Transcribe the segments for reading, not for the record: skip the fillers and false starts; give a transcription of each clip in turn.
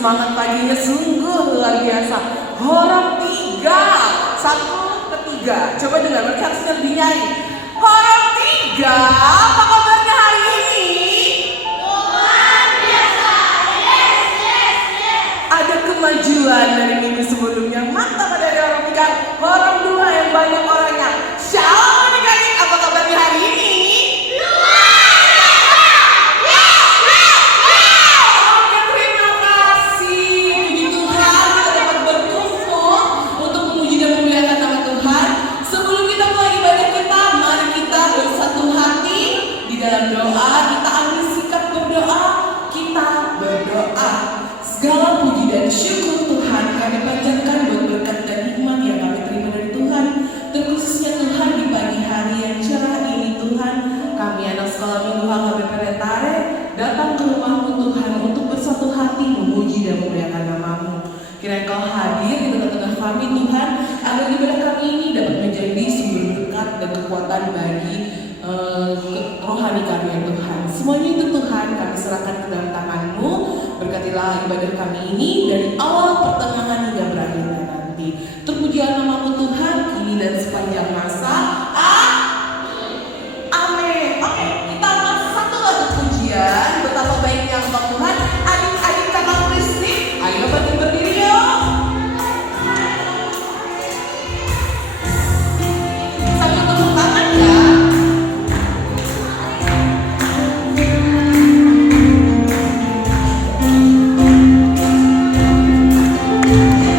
Semangat paginya sungguh luar biasa. Horor 3, 1 ke 3. Coba dengar, mereka harusnya lebih nyanyi. Horor 3, apa kabarnya hari ini? Luar biasa, yes, yes, yes. Ada kemajuan dari minggu sebelumnya. Mantap, ada horor 3. Horor 2 yang banyak orangnya. Shalom adik-adik, apa kabarnya hari ini? Dalam doa, kita ambil sikap berdoa, kita berdoa. Segala puji dan syukur Tuhan kami panjatkan buat berkat dan hikmat yang kami terima dari Tuhan. Terkhususnya Tuhan di pagi hari yang cerah ini Tuhan, kami anak sekolah minggu HKBP Retare datang ke rumah-Mu Tuhan untuk bersatu hati memuji dan memuliakan nama-Mu. Kiranya Kau hadir di tengah-tengah kami Tuhan, agar ibadah kami ini dapat menjadi sumber berkat dan kekuatan bagi rohani kami ya Tuhan. Semuanya itu Tuhan kami serahkan ke dalam tangan-Mu. Berkatilah ibadah kami ini dari awal, pertengahan hingga berakhirnya nanti. Terpujilah nama-Mu Tuhan kini dan sepanjang masa. Amin. Oke, kita angkat satu lagu pujian. Betapa baiknya Engkau Tuhan. Adik-adik kakak Kristi, ayo berdiri yuk. Sambil tepuk tangan ya. Yeah.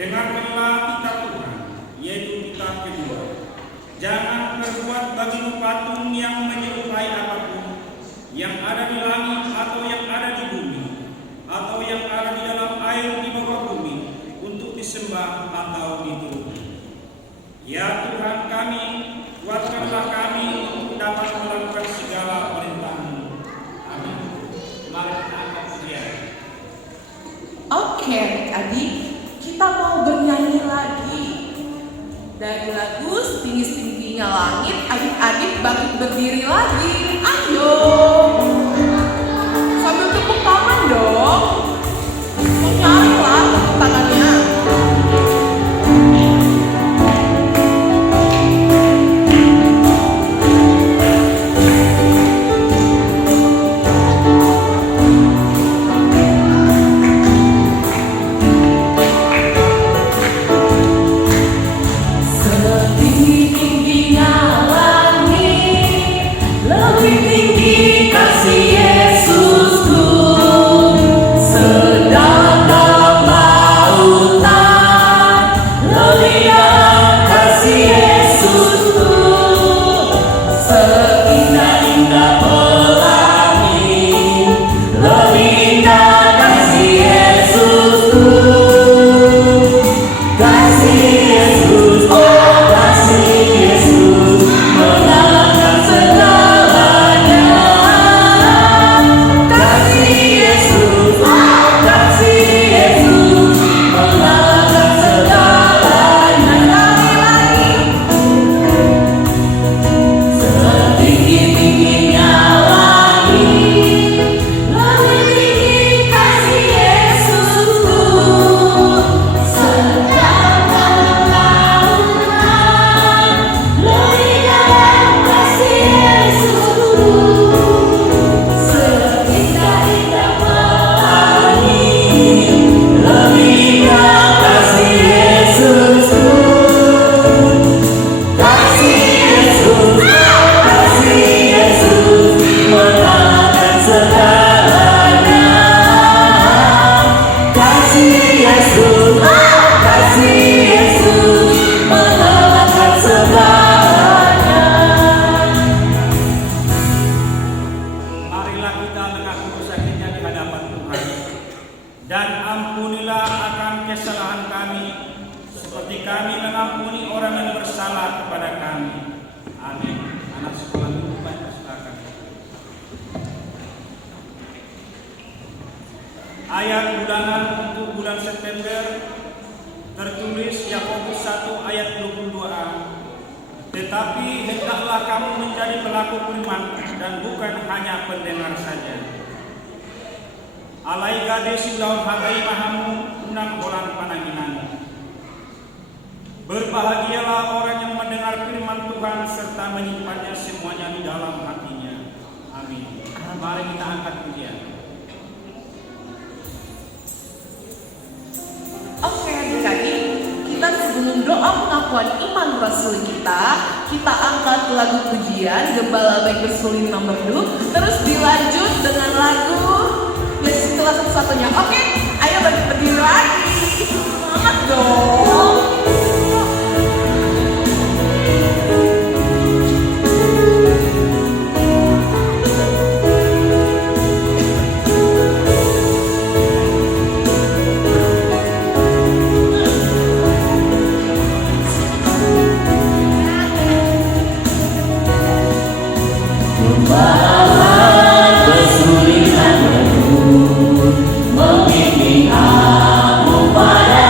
dengarkanlah kita Tuhan, yaitu kita kedua. Jangan berbuat bagimu patung yang menyerupai apapun, yang ada di langit atau yang ada di bumi, atau yang ada di dalam air di bawah bumi, untuk disembah atau dituruti. Ya Tuhan kami, kuatkanlah kami untuk dapat melakukan segala perintah-Mu. Amin. Mari kita angkat pujian. Oke, adik, kita mau bernyanyi lagi. Dari lagu Setinggi-tingginya Langit, adik-adik bangkit berdiri lagi. Ayo, sambil tepuk tangan dong. Nyari lah tepuk tangannya. Setinggi-tingginya langit, lebih tinggi kasih Yesusku. Sedalam lautan, lebih dalam kasih Yesusku. Seindah-indah pelangi, lebih indah kasih Yesusku. Kasih Yesus, oh kasih Yesus, mengalahkan segalanya. Kasih Yesus, oh kasih Yesus, mengalahkan segalanya. Setinggi-tingginya langit, lebih tinggi kasih Yesusku. Sedalam lautan, lebih dalam kasih Yesusku. Seindah-indah pelangi, lebih indah kasih Yesusku. Kasih Yesus, kasih Yesus, mengalahkan segalanya. Kasih Yesus, kasih Yesus, mengalahkan segalanya. Marilah kita mengaku sakitnya di hadapan Tuhan, dan ampunilah akan kesalahan kami, seperti kami mengampuni orang yang bersalah kepada kami. Amin. Anak sekolah minggu silakan. Ayat bulanan untuk bulan September tertulis Yakobus 1 ayat 22a. Tetapi hendaklah kamu menjadi pelaku firman dan bukan hanya pendengar saja. Alai gade silau hagai mahamu unang orang pananginan. Berbahagialah orang yang mendengar firman Tuhan serta menyimpannya semuanya di dalam hatinya. Amin. Mari kita angkat pujian. Oke adik-adik, kita sebelum doa pengakuan iman Rasul kita angkat lagu pujian Gembala Baik Bersulin nomor 2, terus dilanjut dengan lagu setelah satu-satunya. Oke, ayo bagi berdiri lagi, semangat dong. Membimbing aku pada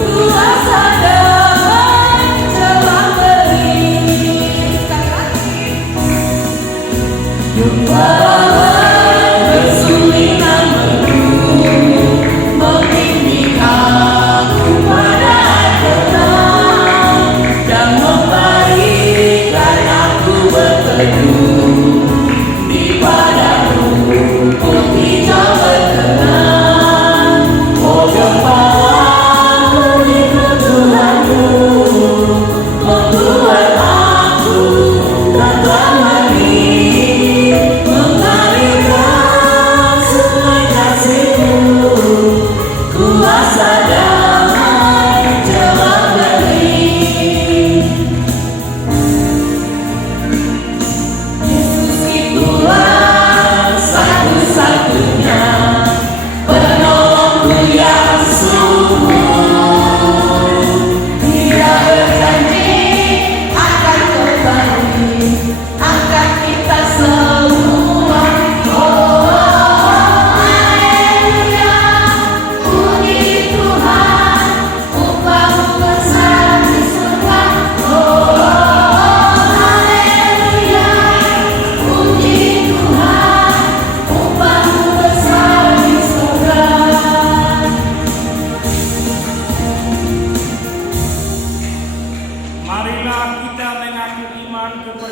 Kuasa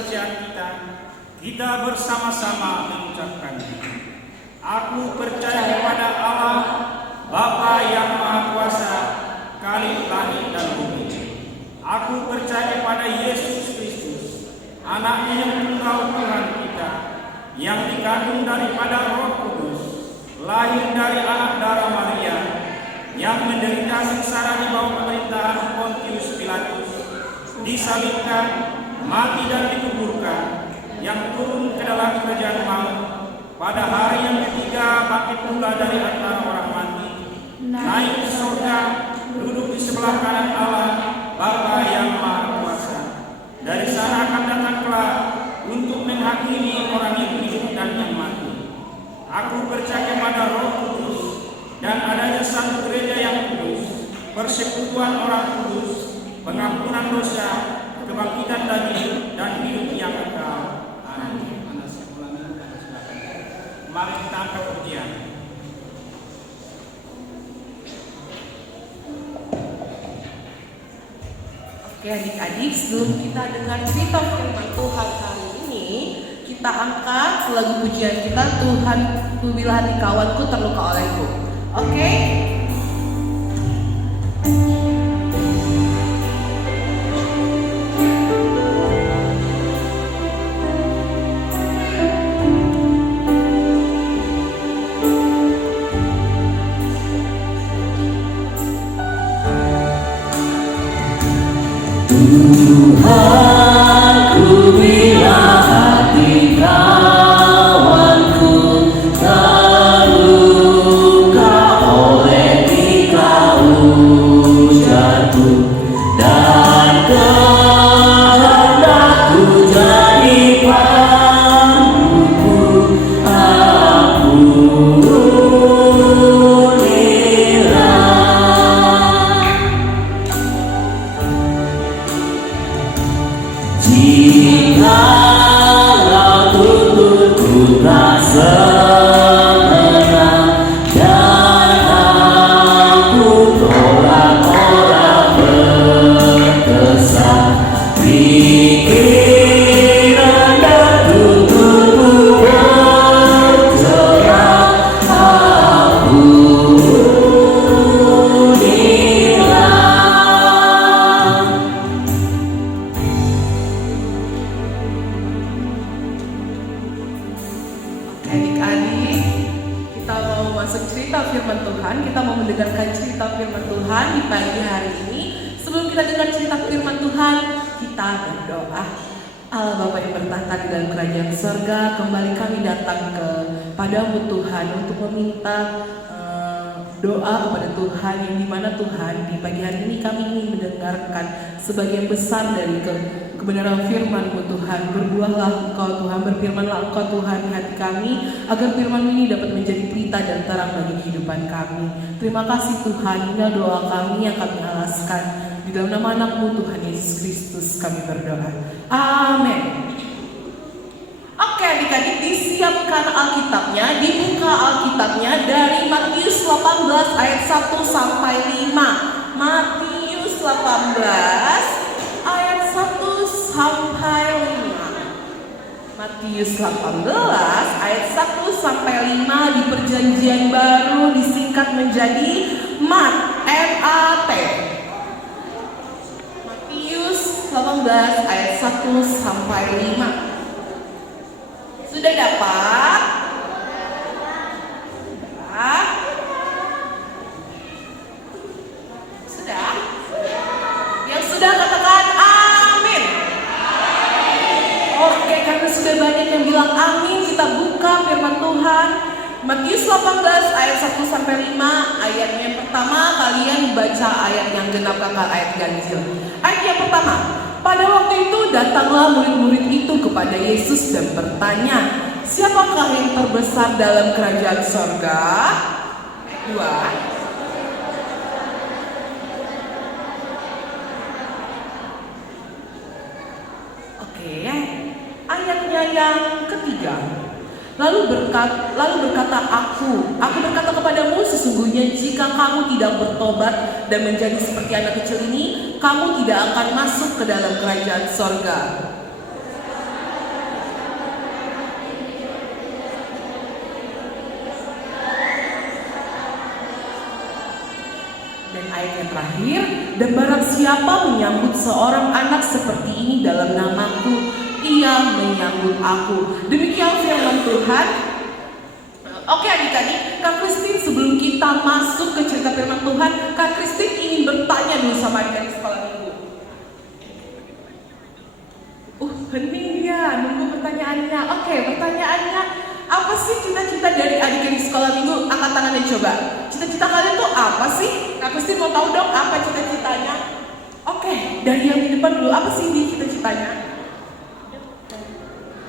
pembacaan kita bersama-sama mengucapkannya. Aku percaya kepada Allah, Bapa yang Maha Kuasa, Khalik langit dan bumi. Aku percaya kepada Yesus Kristus, Anaknya yang tunggal Tuhan kita, yang dikandung daripada Roh Kudus, lahir dari anak darah Maria, yang menderita sengsara di bawah pemerintahan Pontius Pilatus, disalibkan, mati dan dikuburkan, yang turun ke dalam kerajaan maut, pada hari yang ketiga bangkit pula dari antara orang mati, naik ke surga, duduk di sebelah kanan Allah, Bapa yang Maha Kuasa. Dari sana akan datang kelak untuk menghakimi orang yang hidup dan yang mati. Aku percaya pada Roh Kudus dan adanya satu gereja yang kudus, persekutuan orang kudus, pengampunan dosa, kebangkitan daging dan hidup yang kekal. Amin. Mari kita angkat pujian. Oke adik-adik, sebelum kita dengar cerita firman Tuhan hari ini, kita angkat lagu pujian kita, Tuhan Tubilah hati kawanku terluka olehku. Oke? Tuhan, ku bila hati kawanku terluka oleh dikau jatuh, dan kehendakku jadi panduku, jikalau tuturku tak semenang dan aku tolak orang berkesan, pikiran dan tuturku bercerah, Adik-adik, kita mau masuk cerita firman Tuhan. Kita mau mendengarkan cerita firman Tuhan di pagi hari ini. Sebelum kita dengar cerita firman Tuhan, kita berdoa. Allah Bapa yang bertahta di dalam kerajaan surga, kembali kami datang kepadamu Tuhan untuk meminta doa kepada Tuhan, yang dimana Tuhan di pagi hari ini kami ingin mendengarkan sebagian besar dari kebenaran firman-Mu Tuhan. Berbuahlah Engkau Tuhan, berfirmanlah Engkau Tuhan di hati kami, agar firman ini dapat menjadi pelita dan terang bagi kehidupan kami. Terima kasih Tuhan, inilah doa kami yang kami alaskan di dalam nama anak-Mu Tuhan Yesus Kristus kami berdoa. Amin. Oke adik-adik, disiapkan Alkitabnya, dibuka Alkitabnya dari Matius 18 ayat 1 sampai 5. Matius 18 ayat 1 sampai 5. Matius 18 ayat 1 sampai 5 di Perjanjian Baru disingkat menjadi MAT, M-A-T. Matius 18 ayat 1 sampai 5. Sudah dapat? Sudah? Yang sudah katakan amin. Oke, karena sudah banyak yang bilang amin, kita buka firman Tuhan. Matius 18 ayat 1 sampai 5. Ayatnya yang pertama, kalian baca ayat yang genap kakak, ayat ganjil. Ayat yang pertama. Pada waktu itu datanglah murid-murid itu kepada Yesus dan bertanya, siapakah yang terbesar dalam kerajaan sorga? Dua. Oke, ayatnya yang ketiga. Lalu berkata aku berkata kepadamu, sesungguhnya jika kamu tidak bertobat dan menjadi seperti anak kecil ini, kamu tidak akan masuk ke dalam kerajaan sorga. terakhir, dan barang siapa menyambut seorang anak seperti ini dalam namaku, ia menyambut aku. Demikian firman Tuhan. Oke adik-adik, Kak Christine sebelum kita masuk ke cerita firman Tuhan, Kak Christine ingin bertanya dulu sama adik-adik sekolah minggu. Hening dia, nunggu pertanyaannya. Oke, pertanyaannya, apa sih cita-cita dari adik-adik sekolah minggu? Angkat tangannya coba. Cita-cita kalian tuh apa sih? Kak Christine mau tahu dong apa cita-citanya? Oke, dari yang di depan dulu, apa sih ini cita-citanya?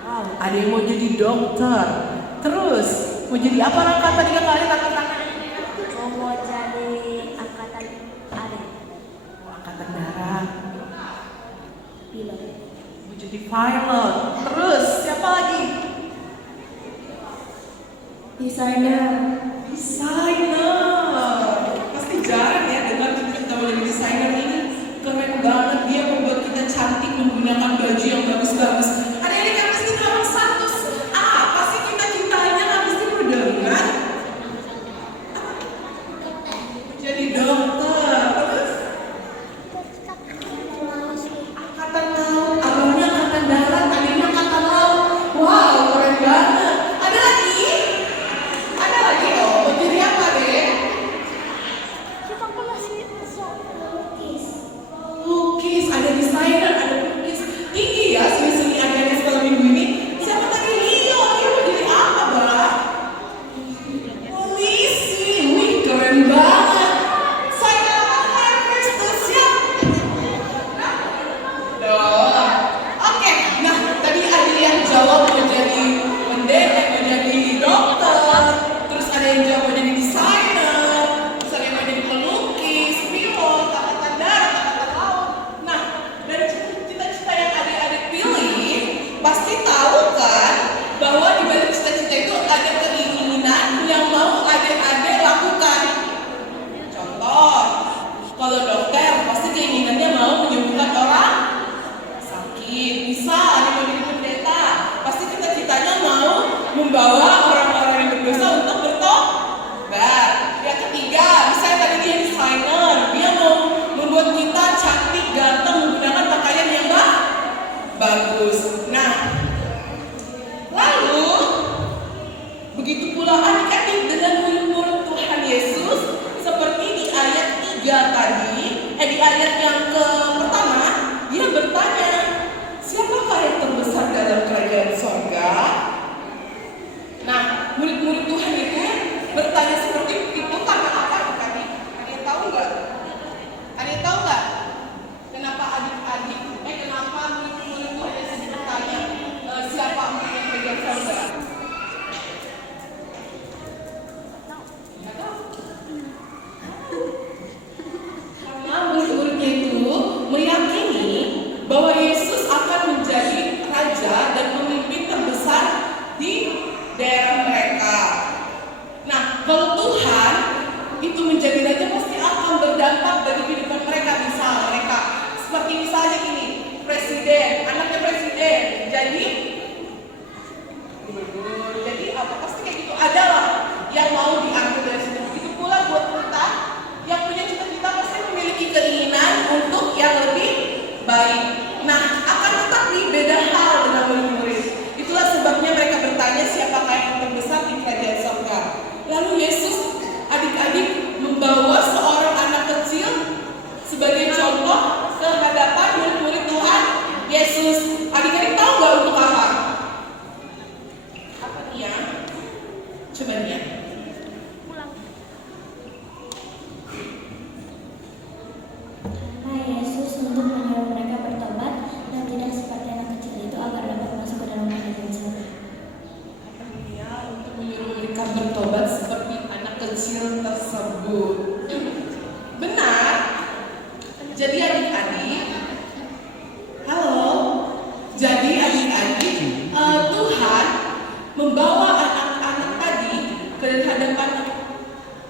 Wow, ada yang mau jadi dokter. Terus, mau jadi apa rangka tadi yang kalian angkat tangan? Mau jadi angkatan darat. Angkatan darat. Pilot. Mau jadi pilot. Terus, siapa lagi? Desainer. Desainer. Pasti jarang ya dengar kita mau jadi desainer ini. Keren banget, dia membuat kita cantik menggunakan baju yang bagus-bagus. Adik-adik yang pasti nomor 1. Apa sih cita-citanya? Nggak mesti mendengar. Jadi dokter. Terus angkatan laut. Abangnya angkatan darat, adiknya angkatan laut. Wow, keren banget. Ada lagi? Ada lagi oh. Mau jadi apa deh? Lukis, ada desainer, ada pelukis. Tinggi ya seni-seni adik-adik sekolah minggu ini. Siapa tadi Leo? Dia mau jadi apa, Mbak? Polisi. Wih, keren banget. Saya apa? Kristus ya? Doang. Oke, nah tadi ada yang jawab mau jadi pendeta, mau jadi dokter. Terus ada yang jawab mau jadi desainer. Terus ada yang mau jadi pelukis, pilot, angkatan darat, angkatan laut. Nah, dari cita-cita yang adik-adik pilih, pasti tahu kan bahwa di balik cita-cita itu ada keinginan yang mau adik-adik lakukan. Contoh, kalau dokter pasti keinginannya mau menyembuhkan orang sakit. Misal ada yang mau jadi pendeta, pasti cita-citanya mau membawa orang-orang yang berdosa untuk bertobat. Yang ketiga, misalnya tadi dia desainer, dia mau membuat kita cantik, ganteng, menggunakan pakaian yang bagus. Nah, lalu begitu pula adik-adik dengan murid-murid Tuhan Yesus, seperti di ayat 3 tadi, di ayat yang pertama, dia bertanya, siapakah yang terbesar dalam kerajaan sorga? Nah, murid-murid Tuhan itu bertanya seperti itu karena apa adik-adik? Ada yang tahu nggak? Ada yang tahu nggak? Kenapa adik-adik? Kenapa murid-murid Tuhan Yesus bertanya siapa yang kerajaan sorga? Nggak tahu. Karena murid-muridnya itu meyakini bahwa Yesus akan menjadi raja dan pemimpin terbesar di daerah mereka. Nah, kalau Tuhan itu menjadi raja pasti akan berdampak bagi kehidupan mereka. Misal mereka seperti misalnya gini, presiden, anaknya presiden, jadi apa pasti kayak gitu. Adalah yang mau diambil dari situ. Itu pula buat kita yang punya cita-cita pasti memiliki keinginan untuk yang lebih baik. Nah, akan tetapi beda hal dengan murid-murid. Itulah sebabnya mereka bertanya siapakah yang terbesar di kerajaan sorga. Lalu Yesus adik-adik membawa seorang anak kecil sebagai contoh ke hadapan murid-murid Tuhan Yesus. Adik-adik tahu nggak untuk apa? Apa dia? Coba lihat. Yesus untuk menyuruh mereka bertobat dan tidak seperti anak kecil itu agar dapat masuk ke dalam kerajaan surga. Dia untuk menyuruh mereka bertobat seperti anak kecil tersebut. Benar. Jadi adik-adik, halo. Jadi adik-adik, Tuhan membawa anak-anak tadi ke hadapan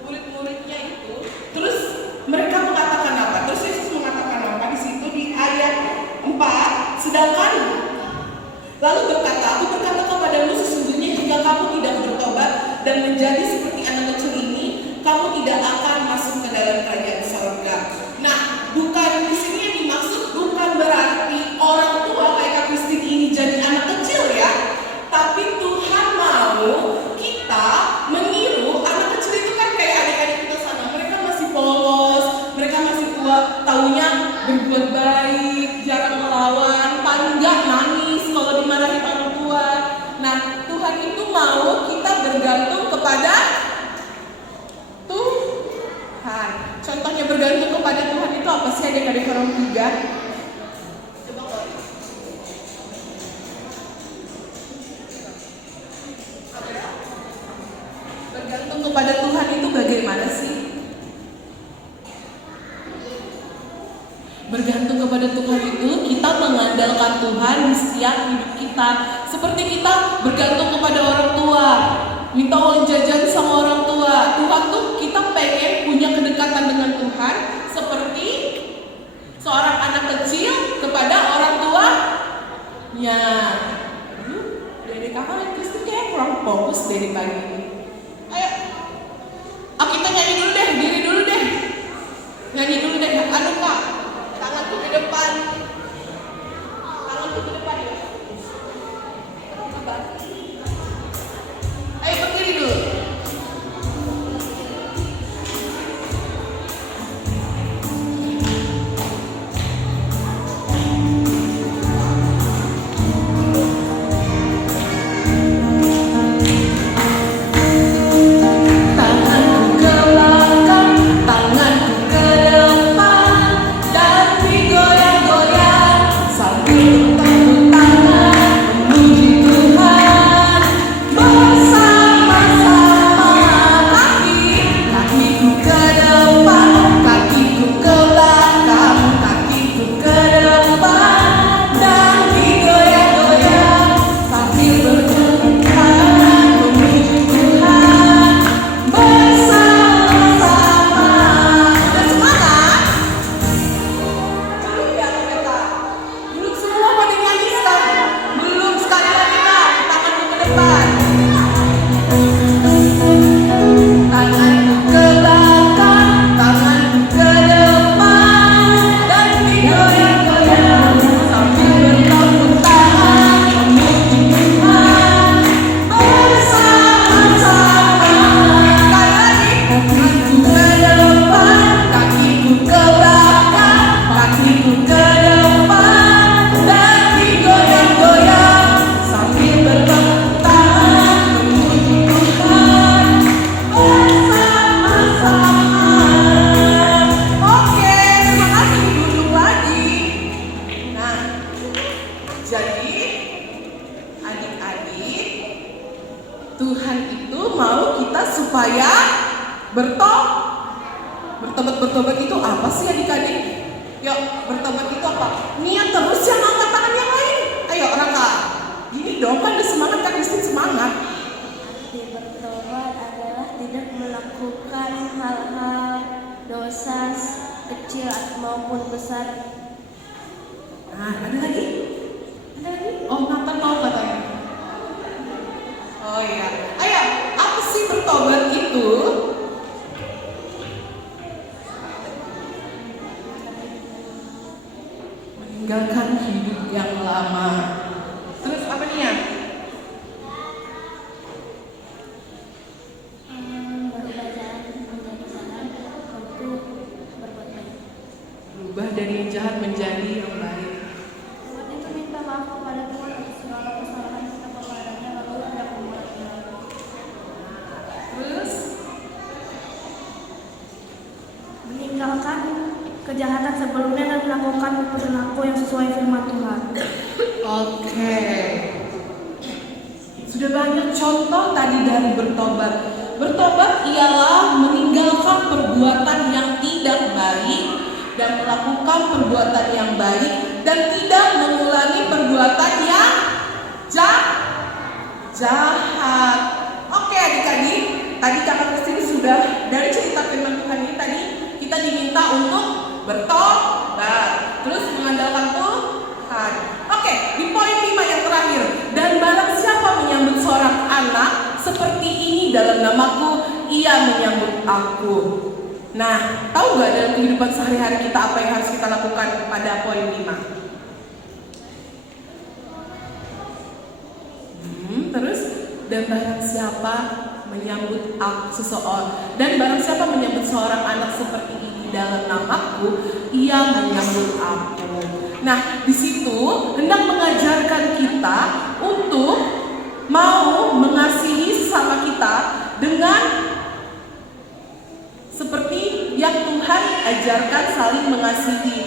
murid-muridnya itu. Terus mereka mengatakan apa? Terus Yesus mengatakan apa di situ di ayat 4? Sedangkan lalu berkata, aku berkata kepadamu sesungguhnya jika kamu tidak bertobat dan menjadi seperti anak kecil ini, kamu tidak akan masuk ke dalam kerajaan sorga. Nah, tua taunya berbuat baik, jarang melawan, paling nggak nangis kalau dimarahi orang tua. Nah, Tuhan itu mau kita bergantung kepada Tuhan. Contohnya bergantung kepada Tuhan itu apa sih? Adik-adik Roma 3. Coba kok. Bergantung kepada Tuhan itu bagaimana sih? Bergantung kepada Tuhan itu kita mengandalkan Tuhan di setiap hidup kita. Seperti kita bergantung kepada orang tua, minta uang jajan sama orang tua. Tuhan tuh kita pengen punya kedekatan dengan Tuhan seperti seorang anak kecil kepada orang tuanya. Dari kakak yang Kristen kayak kurang fokus dari pagi ini. Ayo, kita nyanyi dulu deh, diri dulu deh. Nyanyi dulu deh, aduh kak. Tanganku ke depan. Tanganku ke depan ya. Apa? Ayo berdiri dulu. Bertobat itu apa sih adik-adik? Yuk, bertobat itu apa? Niat terus, jangan angkat tangan yang lain. Ayo Raka, gini dong, kan udah semangat kan, Kristin semangat. Arti bertobat adalah tidak melakukan hal-hal dosa kecil maupun besar. Nah, ada lagi? Ada lagi? Oh, Nathan mau katanya. Oh iya. Ayo, apa sih bertobat itu? Meninggalkan hidup yang lama. Terus apa nih ya? Berubah dari yang jahat menjadi yang baik. Buat itu minta maaf kepada Tuhan atas segala kesalahan kita kepadanya lalu tidak mengulangi lagi. Terus Meninggalkan kejahatan sebelumnya dan melakukan perilaku yang sesuai firman Tuhan. Oke. Sudah banyak contoh tadi dari bertobat. Bertobat ialah meninggalkan perbuatan yang tidak baik dan melakukan perbuatan yang baik dan tidak mengulangi perbuatan yang jahat. Oke adik-adik, tadi kakak Kristin sudah dari cerita firman Tuhan ini tadi kita diminta untuk bertobat, terus mengandalkan Tuhan. Oke, di poin 5 yang terakhir, dan barang siapa menyambut seorang anak seperti ini dalam namaku, ia menyambut aku. Nah, tahu gak dalam kehidupan sehari-hari kita apa yang harus kita lakukan pada poin 5? Terus, dan barang siapa menyambut seseorang, dan barang siapa menyambut seorang anak seperti ini, dalam namaku, ia menyambut aku. Nah, di situ hendak mengajarkan kita untuk mau mengasihi sesama kita dengan seperti yang Tuhan ajarkan, saling mengasihi.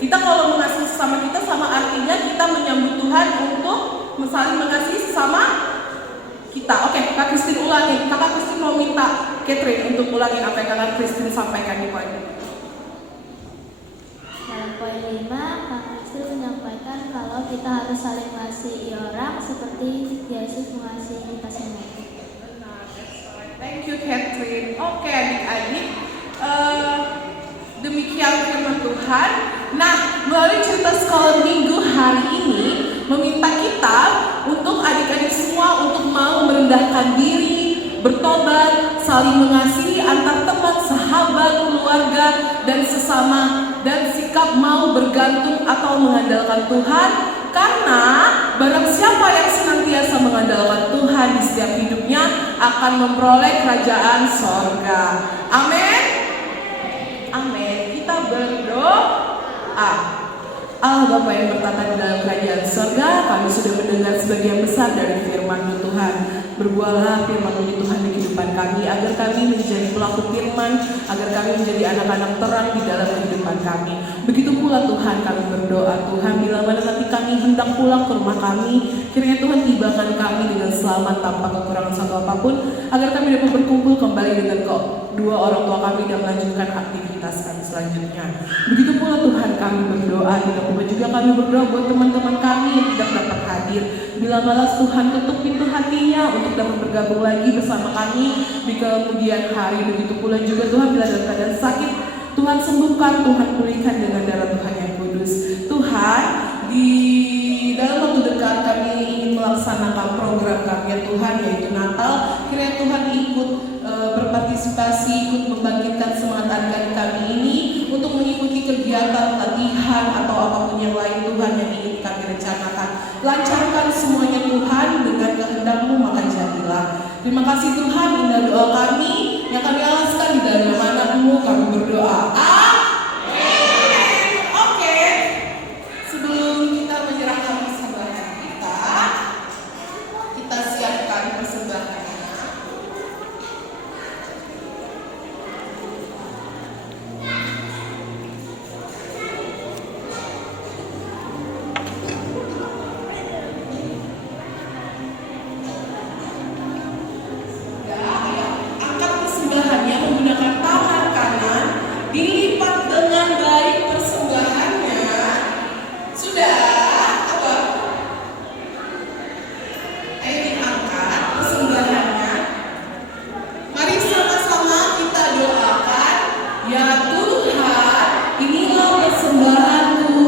Kita kalau mengasihi sesama kita sama artinya kita menyambut Tuhan untuk saling mengasihi sesama kita. Oke, Kak Christine ulangin. Kakak Christine mau minta Catherine untuk ulangin apa yang Kakak Christine sampaikan di poin. Dalam poin 5, Kak Kristus menyampaikan kalau kita harus saling mengasihi orang seperti Yesus mengasihi kita semua. Benar, that's right. Thank you, Catherine. Oke, adik-adik, demikian firman Tuhan. Nah, melalui cerita sekolah minggu hari ini meminta kita untuk adik-adik semua untuk mau merendahkan diri, bertobat, saling mengasihi antar teman, sahabat, keluarga, dan sesama, dan sikap mau bergantung atau mengandalkan Tuhan, karena barang siapa yang senantiasa mengandalkan Tuhan di setiap hidupnya akan memperoleh kerajaan sorga. Amin. Amin. Kita berdoa. Allah Bapa yang bertata di dalam kerajaan sorga, kami sudah mendengar sebagian besar dari firman-Mu Tuhan. Berbuahlah firman-Mu Tuhan di kehidupan kami, agar kami menjadi pelaku firman, agar kami menjadi anak-anak terang di dalam kehidupan kami. Begitu pula Tuhan, kami berdoa Tuhan, bila mana nanti kami hendak pulang ke rumah kami, kiranya Tuhan tibakan kami dengan selamat tanpa kekurangan satu apapun, agar kami dapat berkumpul kembali dengan kedua orang tua kami dan melanjutkan aktivitas kami selanjutnya. Begitu pula Tuhan, kami berdoa, tidak lupa juga kami berdoa buat teman-teman kami yang tidak dapat hadir. Bila malas Tuhan tutup pintu hatinya untuk dapat bergabung lagi bersama kami di kemudian hari. Begitu pula juga Tuhan, bila dalam keadaan sakit, Tuhan sembuhkan, Tuhan pulihkan dengan darah Tuhan yang kudus. Tuhan, di dalam waktu dekat kami ingin melaksanakan program kami ya Tuhan, yaitu Natal. Kiranya Tuhan ikut berpartisipasi, ikut membangkitkan semangat adik-adik kami ini untuk mengikuti kegiatan latihan atau apapun yang lain Tuhan yang ingin kami rencanakan. Lancarkan semuanya Tuhan, dengan kehendak-Mu maka jadilah. Terima kasih Tuhan, indah doa kami yang kami alaskan di dalam nama Anak-Mu kami berdoa. Amin. Oke, sebelum kita menyerahkan persembahan kita siapkan persembahannya. Angkat persembahannya menggunakan tangan kanan, dilipat dengan baik persembahannya. Sudah? Apa? Ayo diangkat persembahannya. Mari sama-sama kita doakan. Ya Tuhan, inilah persembahanku,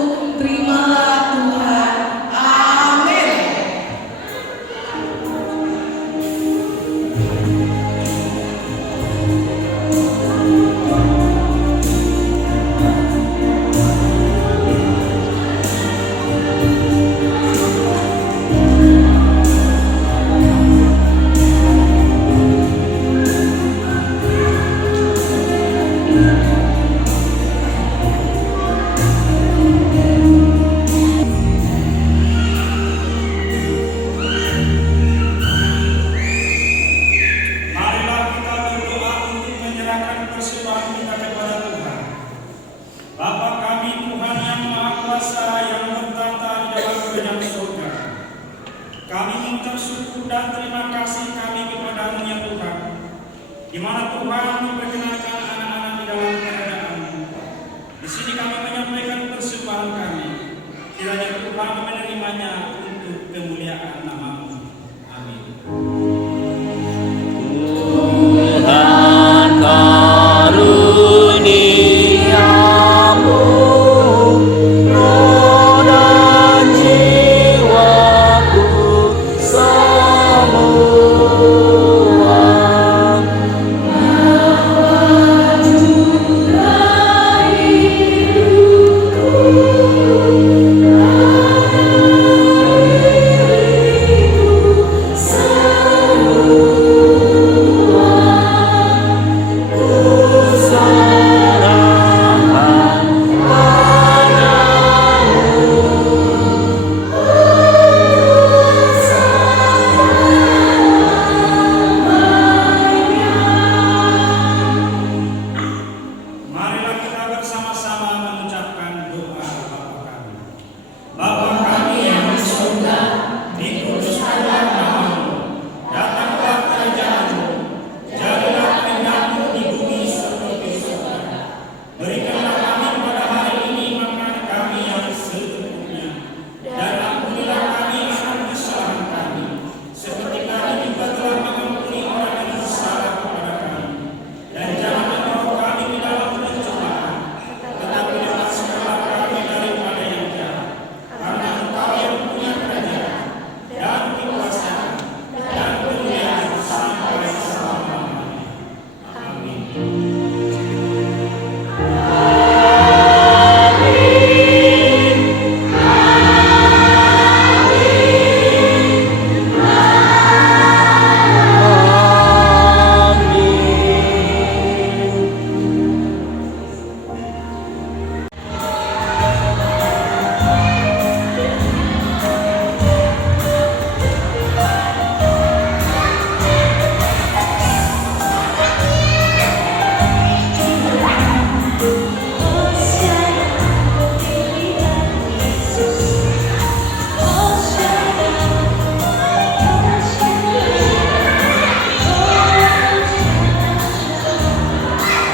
terimalah Tuhan. Amin. Marilah kita berdoa untuk menyerahkan persembahan kita kepada Tuhan. Bapa kami Tuhan yang Maha Kuasa yang bertata di dalam kerajaan surga, kami mengucap syukur dan terima kasih kami kepada-Mu ya Tuhan, di mana Tuhan memperkenalkan anak-anak di dalam kerajaan-Mu. Di sini kami menyampaikan persembahan kami, kiranya Tuhan menerimanya untuk kemuliaan nama